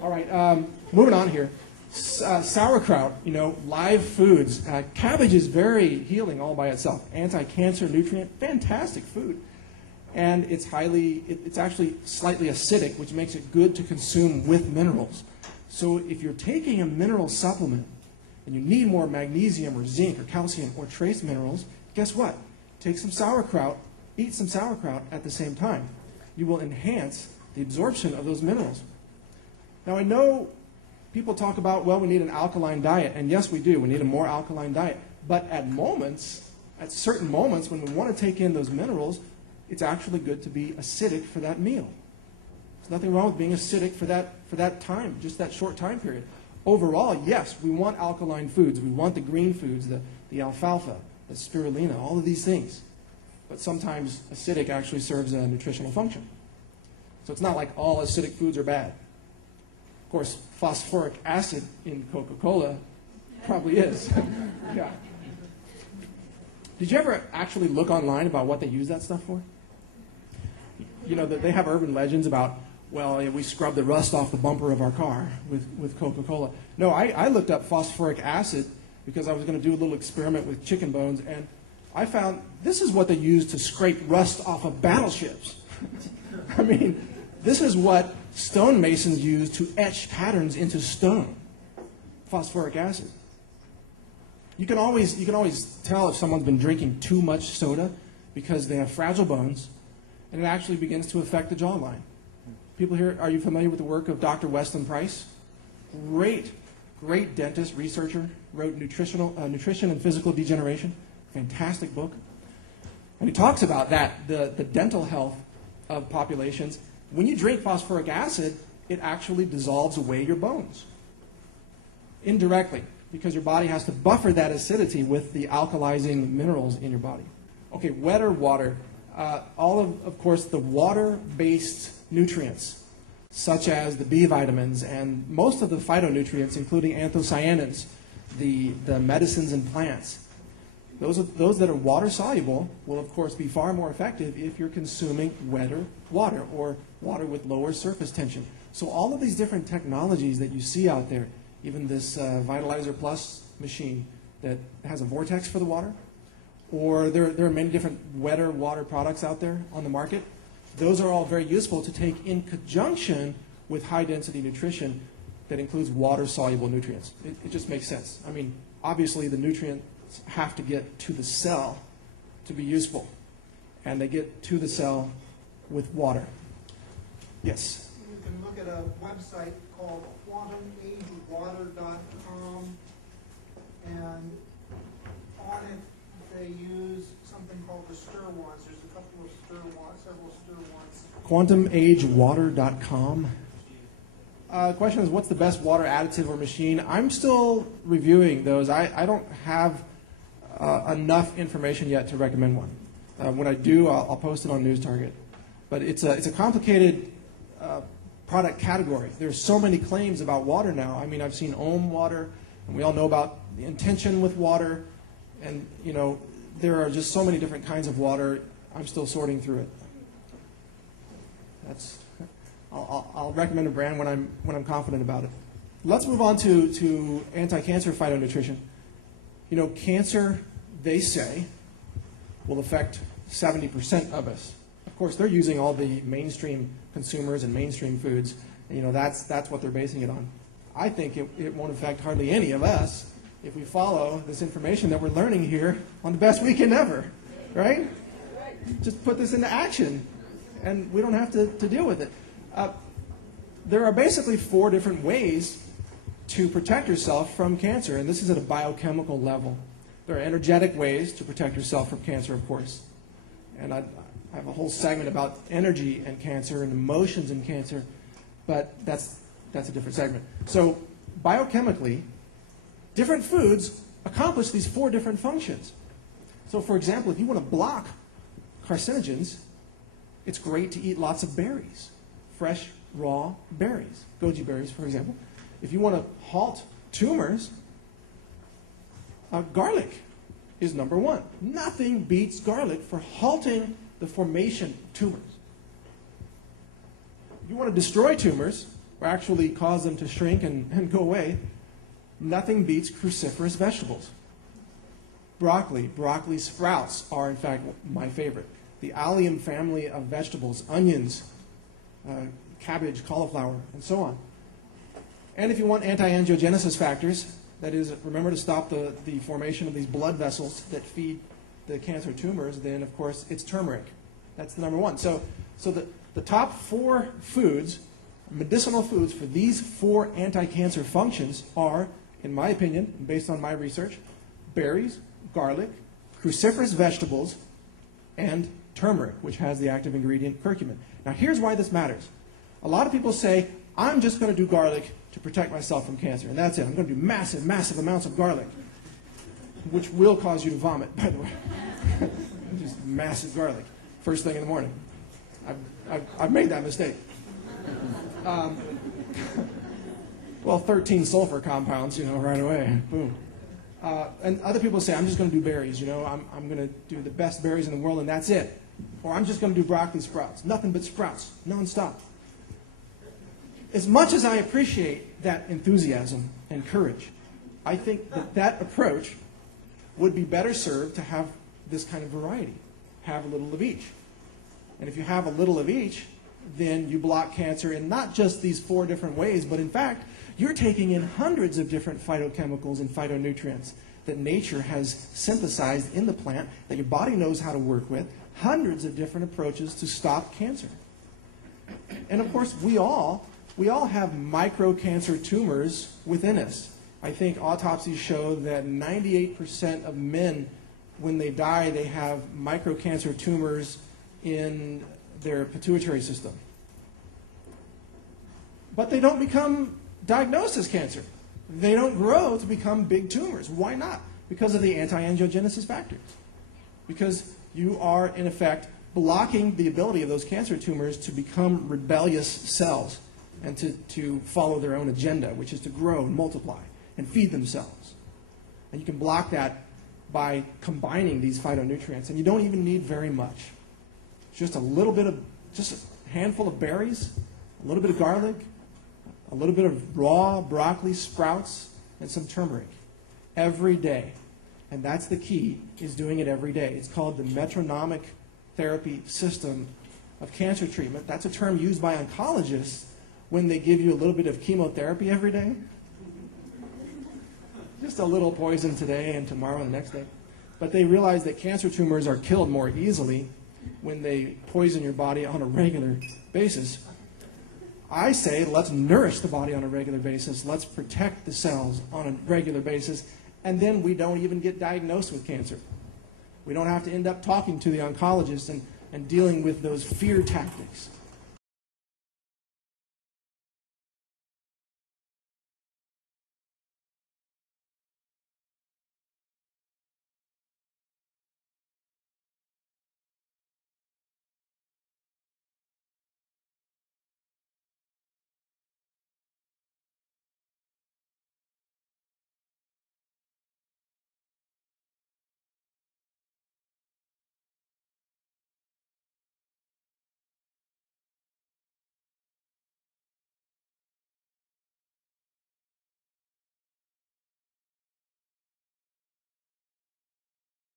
All right, moving on here. Sauerkraut, live foods. Cabbage is very healing all by itself. Anti-cancer nutrient, fantastic food. And it's actually slightly acidic, which makes it good to consume with minerals. So if you're taking a mineral supplement and you need more magnesium or zinc or calcium or trace minerals, guess what? Take some sauerkraut, eat some sauerkraut at the same time. You will enhance the absorption of those minerals. Now I know people talk about, well, we need an alkaline diet, and yes, we do. We need a more alkaline diet. But at certain moments when we want to take in those minerals, it's actually good to be acidic for that meal. There's nothing wrong with being acidic for that time, just that short time period. Overall, yes, we want alkaline foods. We want the green foods, the alfalfa, the spirulina, all of these things. But sometimes acidic actually serves a nutritional function. So it's not like all acidic foods are bad. Of course, phosphoric acid in Coca-Cola probably is. Yeah. Did you ever actually look online about what they use that stuff for? They have urban legends about, well, we scrub the rust off the bumper of our car with Coca-Cola. No, I looked up phosphoric acid because I was going to do a little experiment with chicken bones, and I found this is what they use to scrape rust off of battleships. I mean, this is what stonemasons use to etch patterns into stone. Phosphoric acid. You can always tell if someone's been drinking too much soda because they have fragile bones, and it actually begins to affect the jawline. People here, are you familiar with the work of Dr. Weston Price? Great dentist, researcher, wrote Nutrition and Physical Degeneration. Fantastic book. And he talks about that, the dental health of populations. When you drink phosphoric acid, it actually dissolves away your bones. Indirectly, because your body has to buffer that acidity with the alkalizing minerals in your body. Okay, wet or water. All of course, the water-based nutrients, such as the B vitamins and most of the phytonutrients, including anthocyanins, the medicines in plants. Those that are water-soluble will, of course, be far more effective if you're consuming wetter water or water with lower surface tension. So all of these different technologies that you see out there, even this Vitalizer Plus machine that has a vortex for the water, or there are many different wetter water products out there on the market. Those are all very useful to take in conjunction with high-density nutrition that includes water-soluble nutrients. It just makes sense. I mean, obviously the nutrients have to get to the cell to be useful, and they get to the cell with water. Yes? You can look at a website called quantumagewater.com, and on it they use something called the stir ones. There's a couple of several stir ones. Quantumagewater.com. The question is, what's the best water additive or machine? I'm still reviewing those. I don't have enough information yet to recommend one. When I do, I'll post it on News Target. But it's a complicated product category. There's so many claims about water now. I mean, I've seen Ohm water, and we all know about the intention with water. And, there are just so many different kinds of water. I'm still sorting through it. I'll recommend a brand when I'm confident about it. Let's move on to anti-cancer phytonutrition. Cancer, they say, will affect 70% of us. Of course, they're using all the mainstream consumers and mainstream foods. That's what they're basing it on. I think it won't affect hardly any of us if we follow this information that we're learning here on the best weekend ever, right? Just put this into action, and we don't have to deal with it. There are basically 4 different ways to protect yourself from cancer, and this is at a biochemical level. There are energetic ways to protect yourself from cancer, of course. And I have a whole segment about energy and cancer and emotions and cancer, but that's a different segment. So biochemically, different foods accomplish these 4 different functions. So for example, if you want to block carcinogens, it's great to eat lots of berries, fresh, raw berries, goji berries, for example. If you want to halt tumors, garlic is number 1. Nothing beats garlic for halting the formation of tumors. If you want to destroy tumors, or actually cause them to shrink and go away, nothing beats cruciferous vegetables. Broccoli sprouts are, in fact, my favorite. The allium family of vegetables, onions, cabbage, cauliflower, and so on. And if you want anti-angiogenesis factors, that is, remember to stop the formation of these blood vessels that feed the cancer tumors, then, of course, it's turmeric. That's the number one. So the top 4 foods, medicinal foods for these 4 anti-cancer functions are, in my opinion, based on my research, berries, garlic, cruciferous vegetables, and turmeric, which has the active ingredient curcumin. Now, here's why this matters. A lot of people say, I'm just going to do garlic to protect myself from cancer, and that's it. I'm going to do massive, massive amounts of garlic, which will cause you to vomit, by the way. Just massive garlic, first thing in the morning. I've made that mistake. Well, 13 sulfur compounds, right away. Boom. And other people say, I'm just going to do berries, I'm going to do the best berries in the world, and that's it. Or I'm just going to do broccoli sprouts. Nothing but sprouts, nonstop. As much as I appreciate that enthusiasm and courage, I think that approach would be better served to have this kind of variety. Have a little of each. And if you have a little of each, then you block cancer in not just these 4 different ways, but in fact, you're taking in hundreds of different phytochemicals and phytonutrients that nature has synthesized in the plant that your body knows how to work with, hundreds of different approaches to stop cancer. And of course, we all have microcancer tumors within us. I think autopsies show that 98% of men, when they die, they have microcancer tumors in their pituitary system. But they don't become diagnosed as cancer. They don't grow to become big tumors. Why not? Because of the anti-angiogenesis factors. Because you are, in effect, blocking the ability of those cancer tumors to become rebellious cells and to follow their own agenda, which is to grow and multiply and feed themselves. And you can block that by combining these phytonutrients. And you don't even need very much. Just a handful of berries, a little bit of garlic, a little bit of raw broccoli sprouts, and some turmeric every day. And that's the key, is doing it every day. It's called the metronomic therapy system of cancer treatment. That's a term used by oncologists when they give you a little bit of chemotherapy every day. Just a little poison today and tomorrow and the next day. But they realize that cancer tumors are killed more easily when they poison your body on a regular basis. I say, let's nourish the body on a regular basis. Let's protect the cells on a regular basis. And then we don't even get diagnosed with cancer. We don't have to end up talking to the oncologist and dealing with those fear tactics.